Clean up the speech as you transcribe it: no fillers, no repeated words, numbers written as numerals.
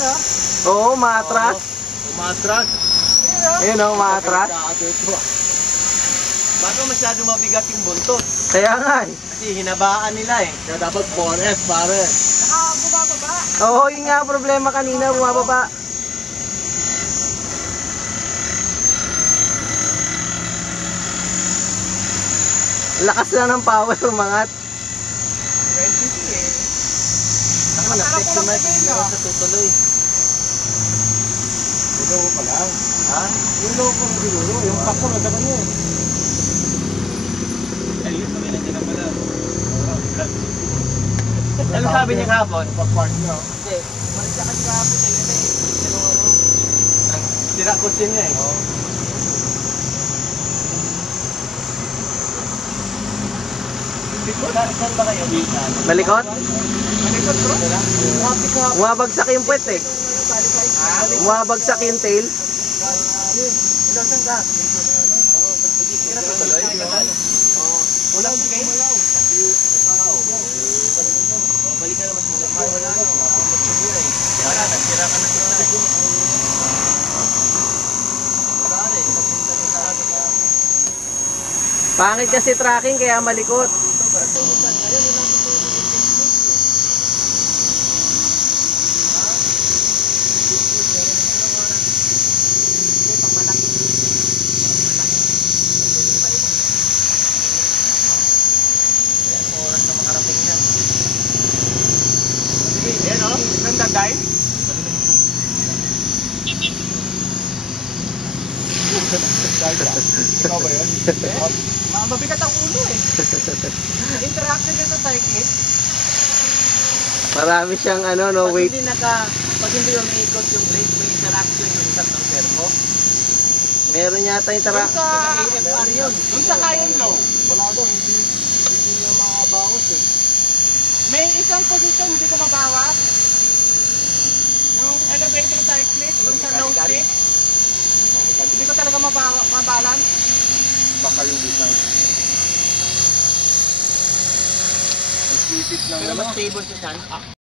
Ano? Oo, matras. Umatras. Ayun o, matras. Baka masyado mabigat yung buntot. Kaya nga eh. Kasi hinabaan nila eh. Kaya dapat 4S pare. Bumababa. Oo, yun nga ang problema kanina, bumababa. Lakas lang ng power, umangat. 20 eh. Ako na, Masarap 6 ulang months sabihin, na no? sa tutuloy. Ulo pa lang. Ha? Yung loko mo siguro, yung pako na sa kanya eh. Ano sabi niya kahapon? Pag-park niya. Hindi. Malis ka kasi kahapon eh. Kasi ano. Sira ko niya eh. Saan ba kayo? Malikot? Malikot bro? Traffic ka. Bumabagsak yung puwet eh. Bumabagsak yung tail. Saan ka? Sira ko tuloy? Walang okay? Balik ka naman muna. Wala na. Wala na. Sira ka na sila. Wala na eh. Pangit kasi tracking kaya malikot. Oras na makarating yan. Sige, yan o. Isang dagay. Ikaw ba yun? Mabigat ang ulo eh. Interaction nito cyclist. Marami siyang ano, no weight. Pag hindi umiikot yung brake, may interaction yung isang ng servo. Meron yata yung Doon sa AFR yun. Doon sa Kayan Low. Wala daw, hindi niya makabawas eh. May isang posisyon hindi ko mabawas. Yung elevator cyclist, doon sa low stick. Hindi ko talaga mabalance. Baka yung design. Ang sipit lang Pero naman. mas stable siya.